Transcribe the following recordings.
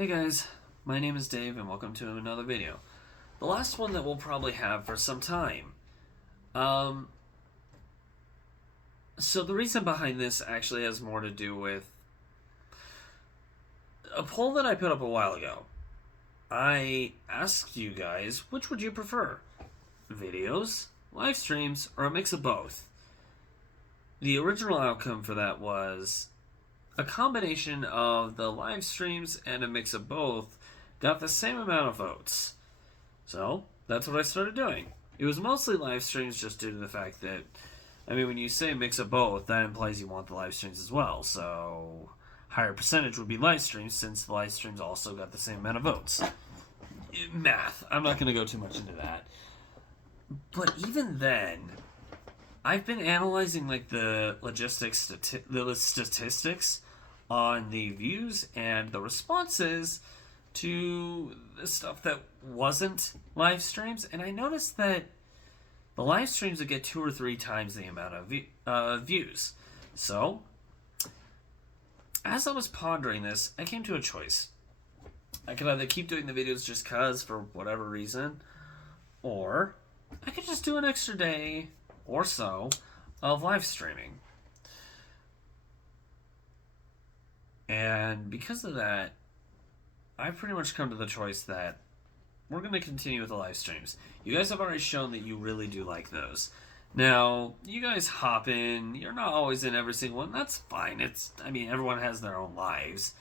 Hey guys, my name is Dave and welcome to another video. The last one that we'll probably have for some time. Um, so the reason behind this actually has more to do with a poll that I put up a while ago. I asked you guys, which would you prefer? Videos, live streams, or a mix of both? The original outcome for that was a combination of the live streams and a mix of both got the same amount of votes. So that's what I started doing. It was mostly live streams just due to the fact that, when you say mix of both, that implies you want the live streams as well. So higher percentage would be live streams since the live streams also got the same amount of votes. Math. I'm not going to go too much into that. But even then, I've been analyzing the statistics on the views and the responses to the stuff that wasn't live streams, and I noticed that the live streams would get 2 or 3 times the amount of views. So, as I was pondering this, I came to a choice. I could either keep doing the videos just cause for whatever reason, or I could just do an extra day or so of live streaming. And because of that, I've pretty much come to the choice that we're going to continue with the live streams. You guys have already shown that you really do like those. Now, you guys hop in. You're not always in every single one. That's fine. Everyone has their own lives.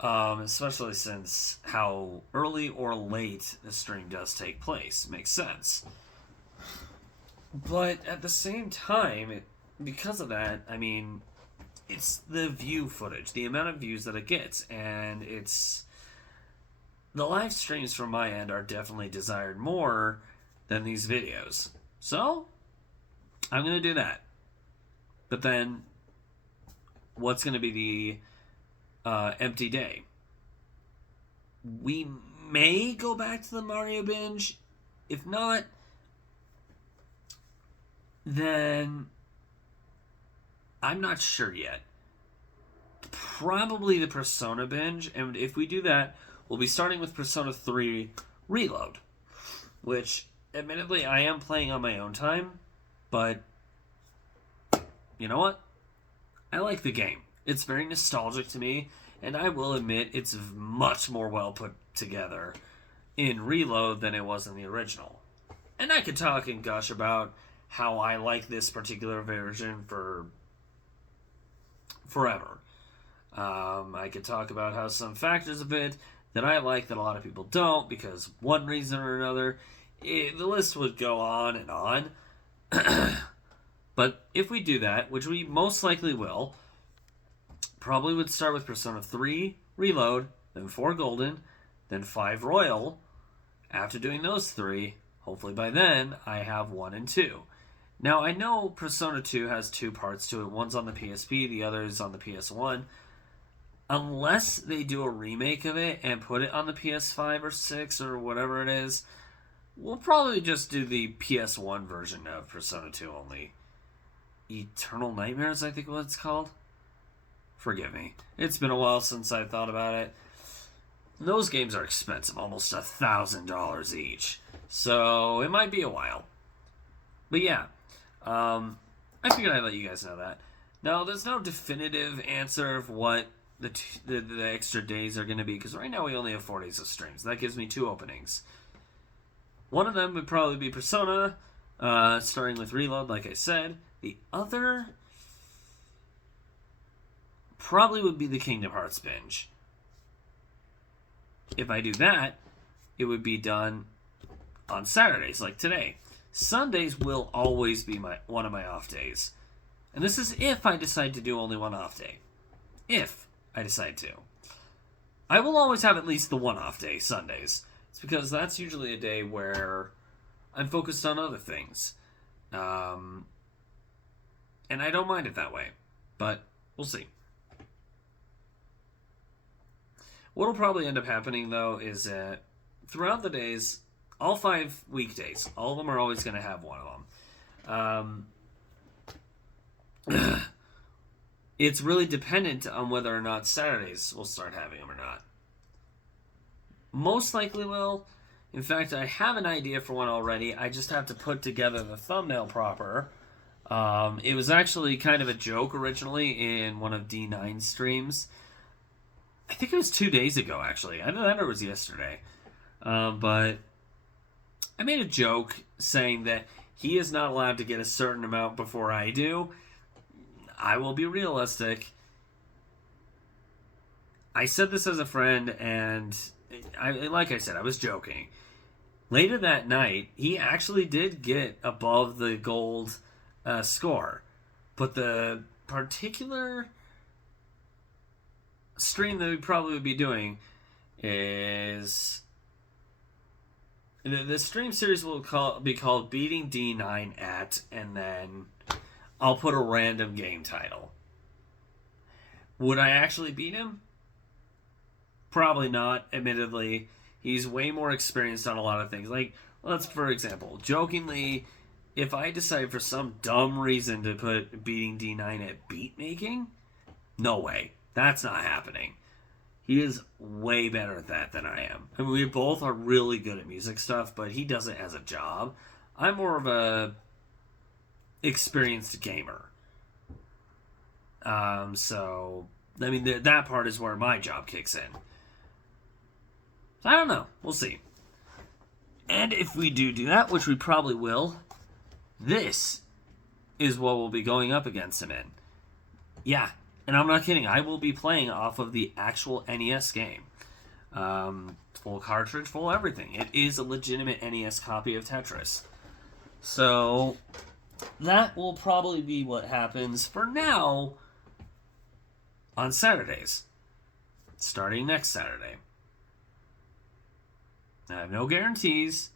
Especially since how early or late the stream does take place. Makes sense. But at the same time, because of that, it's the view footage, the amount of views that it gets, and the live streams from my end are definitely desired more than these videos. So, I'm going to do that. But then, what's going to be the empty day? We may go back to the Mario binge. If not, then I'm not sure yet. Probably the Persona binge, and if we do that, we'll be starting with Persona 3 Reload, which, admittedly, I am playing on my own time, but you know what? I like the game. It's very nostalgic to me, and I will admit it's much more well put together in Reload than it was in the original. And I could talk and gush about how I like this particular version for forever. I could talk about how some factors of it that I like that a lot of people don't because one reason or another. The list would go on and on. But if we do that, which we most likely will, probably would start with Persona 3 Reload, then 4 Golden, then 5 Royal. After doing those 3, hopefully by then, I have 1 and 2. Now, I know Persona 2 has 2 parts to it. One's on the PSP, the other is on the PS1. Unless they do a remake of it and put it on the PS5 or 6 or whatever it is, we'll probably just do the PS1 version of Persona 2 only. Eternal Nightmares, I think what it's called. Forgive me. It's been a while since I thought about it. Those games are expensive, almost $1,000 each. So, it might be a while. But yeah, I figured I'd let you guys know that. Now, there's no definitive answer of what the extra days are going to be, because right now we only have 4 days of streams. That gives me 2 openings. One of them would probably be Persona, starting with Reload, like I said. The other probably would be the Kingdom Hearts binge. If I do that, it would be done on Saturdays, like today. Sundays will always be one of my off days. And this is if I decide to do only one off day. If I decide to. I will always have at least the one off day, Sundays. It's because that's usually a day where I'm focused on other things. And I don't mind it that way. But we'll see. What'll probably end up happening, though, is that throughout the days, all 5 weekdays, all of them are always going to have one of them. It's really dependent on whether or not Saturdays will start having them or not. most likely will. In fact, I have an idea for one already. I just have to put together the thumbnail proper. It was actually kind of a joke originally in one of D9's streams. I think it was 2 days ago, actually. I know it was yesterday. But I made a joke saying that he is not allowed to get a certain amount before I do. I will be realistic. I said this as a friend, and like I said, I was joking. Later that night, he actually did get above the gold score. But the particular stream that we probably would be doing is... The stream series will be called Beating D9 at, and then I'll put a random game title. Would I actually beat him? Probably not, admittedly. He's way more experienced on a lot of things. Like, let's, for example, jokingly, if I decide for some dumb reason to put Beating D9 at beat making, no way. That's not happening. He is way better at that than I am. I mean, we both are really good at music stuff, but he does it as a job. I'm more of a experienced gamer. So, I mean, that part is where my job kicks in. I don't know. We'll see. And if we do that, which we probably will, this is what we'll be going up against him in. Yeah, and I'm not kidding. I will be playing off of the actual NES game. Full cartridge, full everything. It is a legitimate NES copy of Tetris. So, that will probably be what happens for now on Saturdays. Starting next Saturday. I have no guarantees.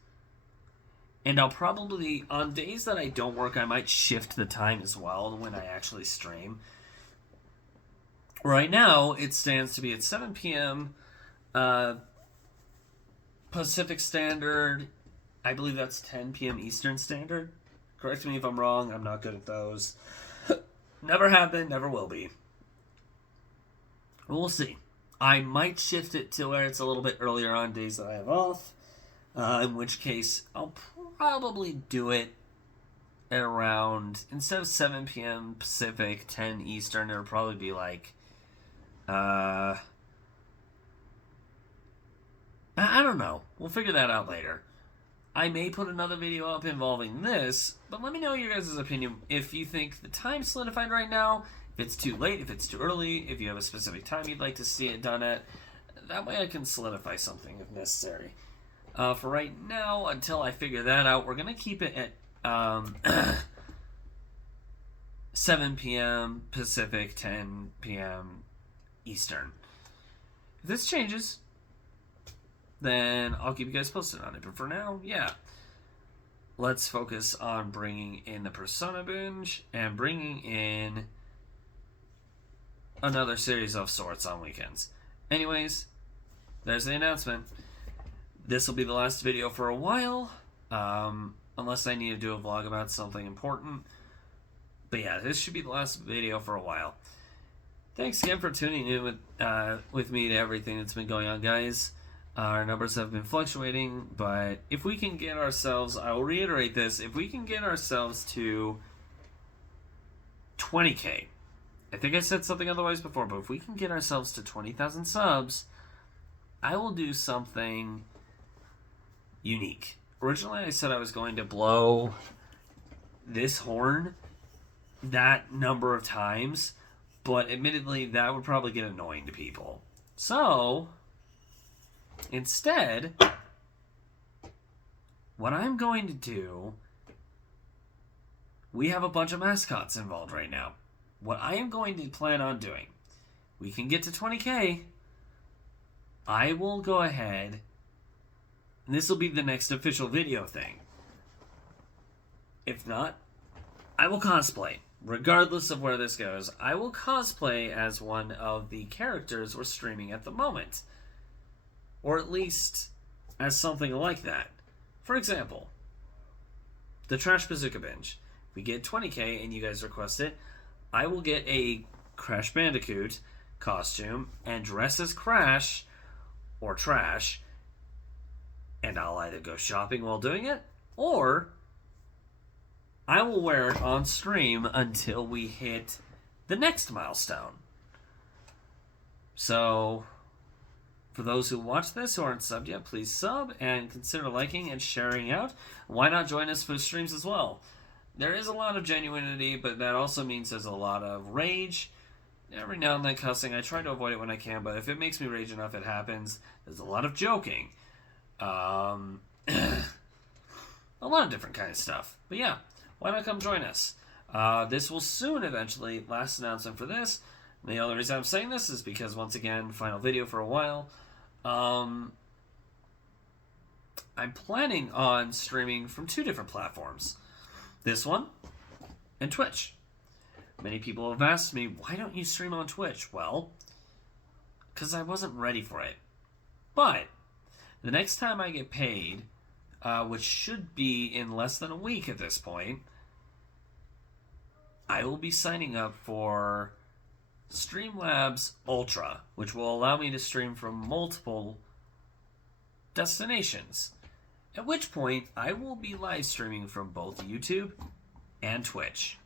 And I'll probably, on days that I don't work, I might shift the time as well when I actually stream. Right now, it stands to be at 7 p.m. Pacific Standard. I believe that's 10 p.m. Eastern Standard. Correct me if I'm wrong. I'm not good at those. Never have been, never will be. We'll see. I might shift it to where it's a little bit earlier on days that I have off. In which case, I'll probably do it at around, instead of 7 p.m. Pacific, 10 Eastern, it'll probably be like, I don't know. We'll figure that out later. I may put another video up involving this, but let me know your guys' opinion. If you think the time's solidified right now, if it's too late, if it's too early, if you have a specific time you'd like to see it done at, that way I can solidify something if necessary. For right now, until I figure that out, we're going to keep it at 7 p.m. Pacific, 10 p.m. Eastern. If this changes, then I'll keep you guys posted on it. But for now, yeah. Let's focus on bringing in the Persona binge and bringing in another series of sorts on weekends. Anyways, there's the announcement. This will be the last video for a while, unless I need to do a vlog about something important. But yeah, this should be the last video for a while. Thanks again for tuning in with me to everything that's been going on, guys. Our numbers have been fluctuating, but if we can get ourselves, I will reiterate this, if we can get ourselves to 20k, I think I said something otherwise before, but if we can get ourselves to 20,000 subs, I will do something unique. Originally, I said I was going to blow this horn that number of times, but admittedly, that would probably get annoying to people. So, instead, what I'm going to do, we have a bunch of mascots involved right now. What I am going to plan on doing, we can get to 20k, I will go ahead, and this will be the next official video thing. If not, I will cosplay. Regardless of where this goes, I will cosplay as one of the characters we're streaming at the moment. Or at least as something like that. For example, the Trash Bazooka binge. If we get 20k and you guys request it, I will get a Crash Bandicoot costume and dress as Crash or Trash and I'll either go shopping while doing it, or I will wear it on stream until we hit the next milestone. So, for those who watch this who aren't subbed yet, please sub and consider liking and sharing out. Why not join us for streams as well? There is a lot of genuinity, but that also means there's a lot of rage. Every now and then cussing. I try to avoid it when I can, but if it makes me rage enough, it happens. There's a lot of joking. A lot of different kind of stuff. But yeah, why not come join us? This will soon eventually, last announcement for this. The only reason I'm saying this is because, once again, final video for a while. I'm planning on streaming from 2 different platforms. This one and Twitch. Many people have asked me, why don't you stream on Twitch? Well, because I wasn't ready for it. But the next time I get paid, which should be in less than a week at this point, I will be signing up for Streamlabs Ultra, which will allow me to stream from multiple destinations. At which point, I will be live streaming from both YouTube and Twitch.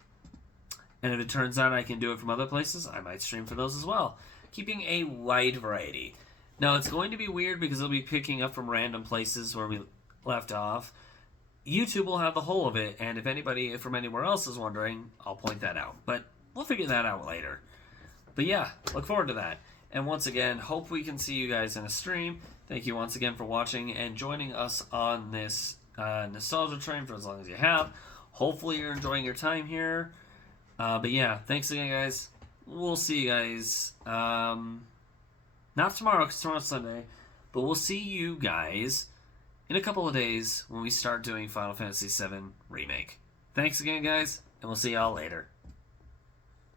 And if it turns out I can do it from other places, I might stream for those as well, keeping a wide variety. Now, it's going to be weird because I'll be picking up from random places where we left off. YouTube will have the whole of it, and if anybody from anywhere else is wondering, I'll point that out. But we'll figure that out later. But yeah, look forward to that. And once again, hope we can see you guys in a stream. Thank you once again for watching and joining us on this nostalgia train for as long as you have. Hopefully you're enjoying your time here. But yeah, thanks again, guys. We'll see you guys. Not tomorrow, because tomorrow's Sunday. But we'll see you guys in a couple of days when we start doing Final Fantasy VII Remake. Thanks again, guys, and we'll see y'all later.